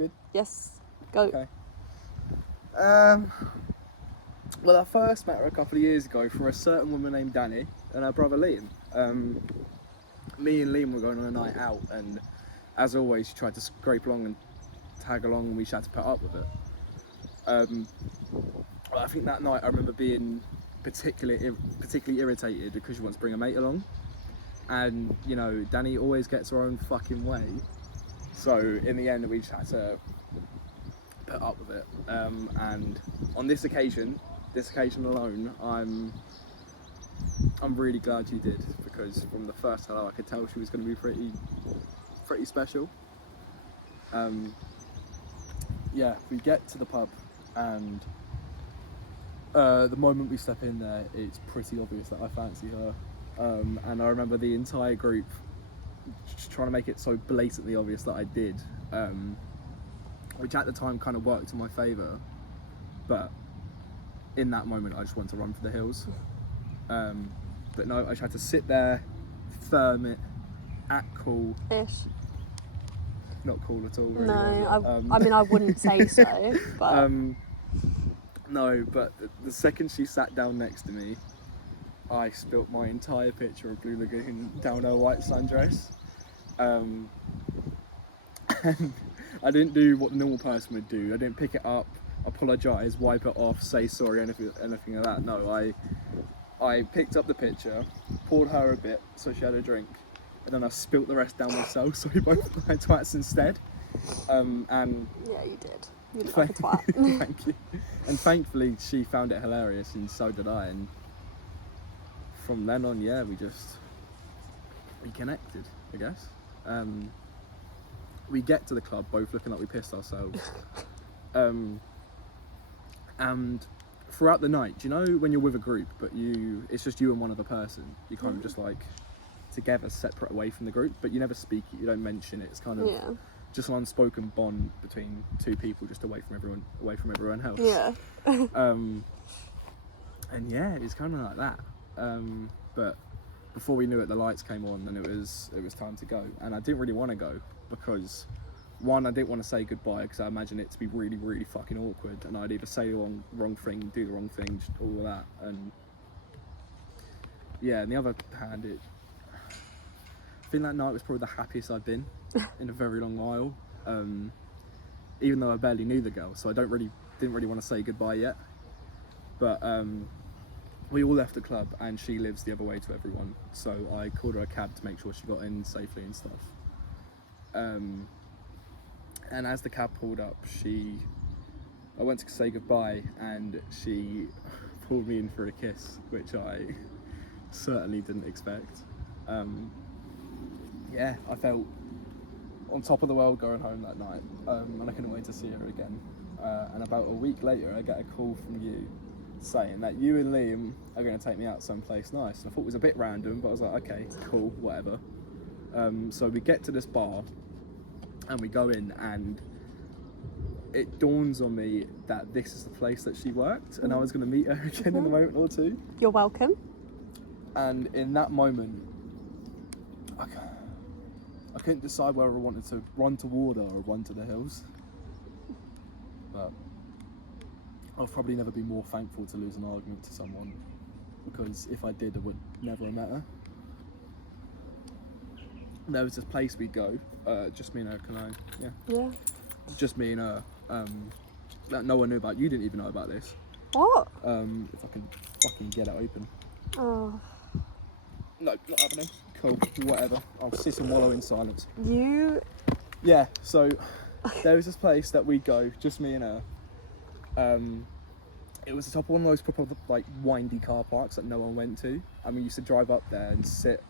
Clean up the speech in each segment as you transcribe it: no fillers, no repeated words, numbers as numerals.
Good? Yes. Go. Okay. Well, I first met her a couple of years ago through a certain woman named Danny and her brother Liam. Me and Liam were going on a night out, and as always, she tried to scrape along and tag along, and we just had to put up with it. I think that night I remember being particularly irritated because she wants to bring a mate along, and you know, Danny always gets her own fucking way. So in the end, we just had to put up with it. And on this occasion alone, I'm really glad you did, because from the first hello I could tell she was going to be pretty special. Yeah, we get to the pub, and the moment we step in there, it's pretty obvious that I fancy her. And I remember the entire group just trying to make it so blatantly obvious that I did, which at the time kind of worked in my favour, but in that moment I just wanted to run for the hills. But no, I just had to sit there, firm it, act cool. Ish. Not cool at all, really, No, was it? I mean, I wouldn't say so, but... No, but the second she sat down next to me, I spilt my entire picture of Blue Lagoon down her white sundress. And I didn't do what the normal person would do. I didn't pick it up, apologise, wipe it off, say sorry, anything like that. No, I picked up the picture, poured her a bit so she had a drink, and then I spilt the rest down myself, so we both had twats instead. And yeah, you did. You look like a twat. Thank you. And thankfully she found it hilarious, and so did I. And from then on, yeah, we connected, I guess. We get to the club both looking like we pissed ourselves. And throughout the night, do you know when you're with a group but it's just you and one other person, you kind of just like together, separate away from the group, but you never speak it, you don't mention it, it's kind of just an unspoken bond between two people, just away from everyone else. Yeah. And yeah, it's kind of like that. But before we knew it, the lights came on and it was time to go. And I didn't really want to go because, one, I didn't want to say goodbye because I imagine it to be really, really fucking awkward, and I'd either say the wrong thing, do the wrong thing, just all of that. And yeah, on the other hand, I think that night was probably the happiest I've been in a very long while. Even though I barely knew the girl, so I didn't really want to say goodbye yet. But we all left the club, and she lives the other way to everyone, so I called her a cab to make sure she got in safely and stuff. And as the cab pulled up, I went to say goodbye, and she pulled me in for a kiss, which I certainly didn't expect. Yeah, I felt on top of the world going home that night, and I couldn't wait to see her again. And about a week later, I get a call from you saying that you and Liam are going to take me out someplace nice. And I thought it was a bit random, but I was like, okay, cool, whatever. So we get to this bar, and we go in, and it dawns on me that this is the place that she worked, and I was going to meet her again in a moment or two. You're welcome. And in that moment, I couldn't decide whether I wanted to run toward her or run to the hills. But I'll probably never be more thankful to lose an argument to someone, because if I did, I would never have met her. There was this place we'd go, just me and her, Yeah. just me and her, that no one knew about. You didn't even know about this. What? If I can fucking get it open. Oh. No, not happening. Cool, whatever. I'll sit and wallow in silence. You... Yeah, so there was this place that we'd go, just me and her. It was the top of one of those proper, like, windy car parks that no one went to. And we used to drive up there and sit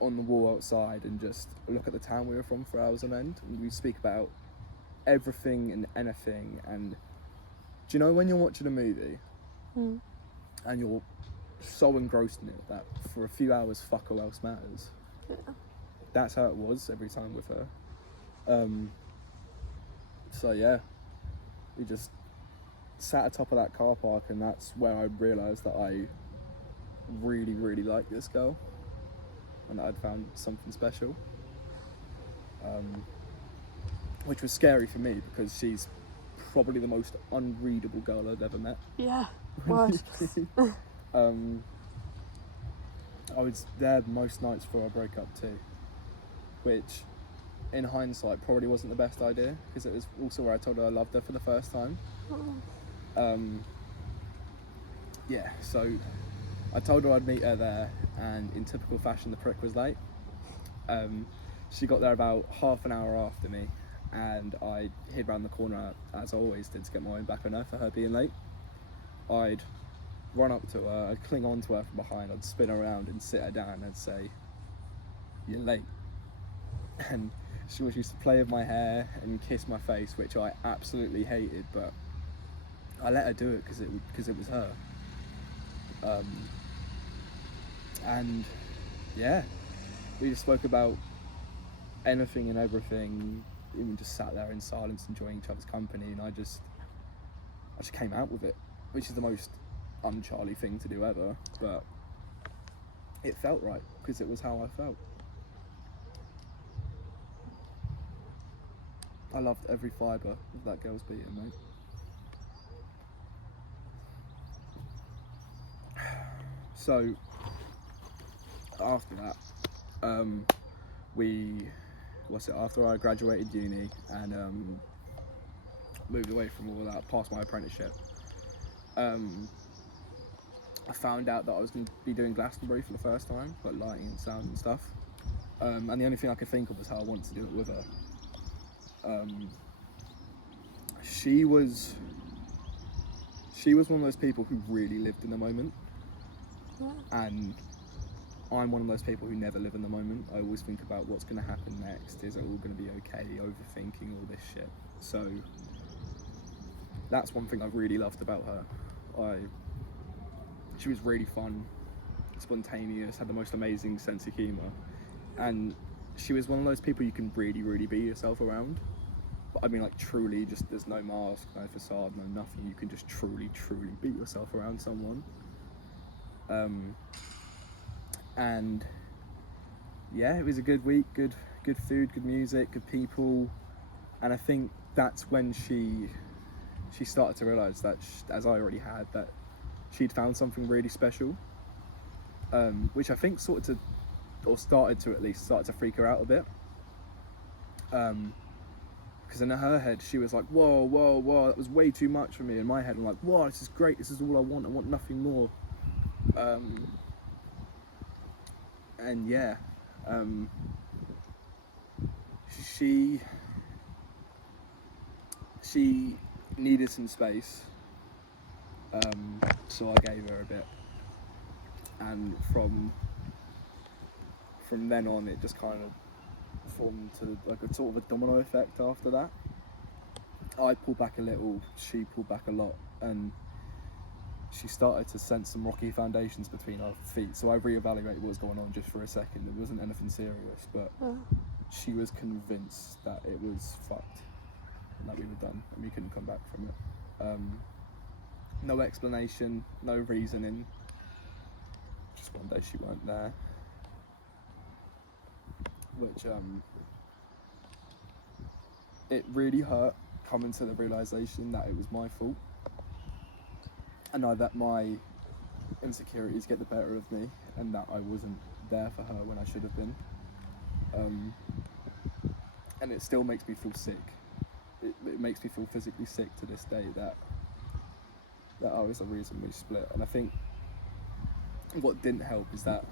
on the wall outside and just look at the town we were from for hours on end. And we'd speak about everything and anything. And do you know when you're watching a movie and you're so engrossed in it that for a few hours fuck all else matters? Yeah. That's how it was every time with her. So yeah, we just sat atop of that car park, and that's where I realised that I really, really liked this girl, and that I'd found something special. which was scary for me because she's probably the most unreadable girl I've ever met. Yeah. What? I was there most nights before I broke up too, which in hindsight probably wasn't the best idea because it was also where I told her I loved her for the first time. Yeah, so I told her I'd meet her there, and in typical fashion the prick was late. She got there about half an hour after me, and I hid round the corner as I always did to get my own back on her for her being late. I'd run up to her, I'd cling on to her from behind, I'd spin around and sit her down and say, "You're late." And she was used to play with my hair and kiss my face, which I absolutely hated, but I let her do it because it was her. And yeah, we just spoke about anything and everything, and we just sat there in silence enjoying each other's company, and I just came out with it, which is the most un-Charlie thing to do ever, but it felt right because it was how I felt. I loved every fibre of that girl's being, mate. So after that, after I graduated uni and moved away from all that, passed my apprenticeship, I found out that I was going to be doing Glastonbury for the first time, like lighting and sound and stuff. And the only thing I could think of was how I wanted to do it with her. She was one of those people who really lived in the moment, and I'm one of those people who never live in the moment. I always think about what's going to happen next. Is it all going to be okay? Overthinking all this shit. So that's one thing I really loved about her. She was really fun, spontaneous, had the most amazing sense of humour, and she was one of those people you can really, really be yourself around. But I mean, like, truly, just there's no mask, no facade, no nothing. You can just truly, truly be yourself around someone. And yeah, it was a good week, good food, good music, good people, and I think that's when she started to realise that, as I already had, that she'd found something really special, which I think started to freak her out a bit, because in her head she was like, whoa, that was way too much for me. In my head I'm like, whoa, this is great, this is all I want nothing more. And yeah, she needed some space, so I gave her a bit, and from then on it just kind of formed to like a sort of a domino effect. After that, I pulled back a little, she pulled back a lot, and she started to sense some rocky foundations between our feet. So I reevaluated what was going on just for a second. It wasn't anything serious, but she was convinced that it was fucked, and that we were done and we couldn't come back from it. No explanation, no reasoning, just one day she weren't there, which it really hurt coming to the realisation that it was my fault. I know that my insecurities get the better of me, and that I wasn't there for her when I should have been. And it still makes me feel sick. It makes me feel physically sick to this day that I was the reason we split. And I think what didn't help is that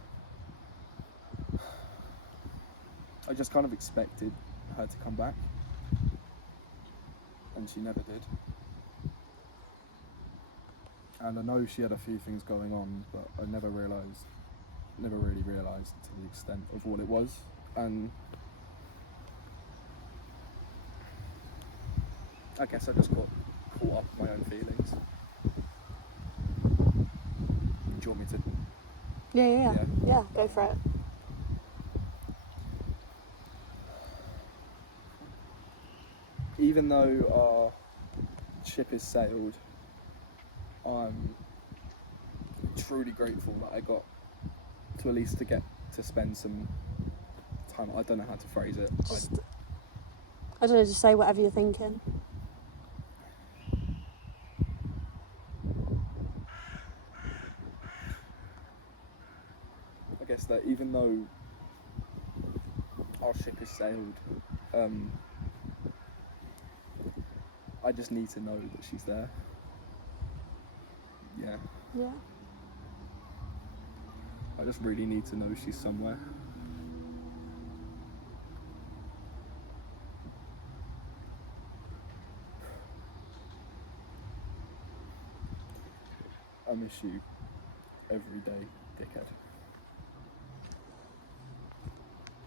I just kind of expected her to come back, and she never did. And I know she had a few things going on, but I never really realised to the extent of what it was. And I guess I just got caught up in my own feelings. Do you want me to? Yeah, go for it. Even though our ship has sailed, I'm truly grateful that I got to at least get to spend some time. I don't know how to phrase it. I don't know, just say whatever you're thinking. I guess that even though our ship has sailed, I just need to know that she's there. Yeah. Yeah. I just really need to know she's somewhere. I miss you every day, dickhead.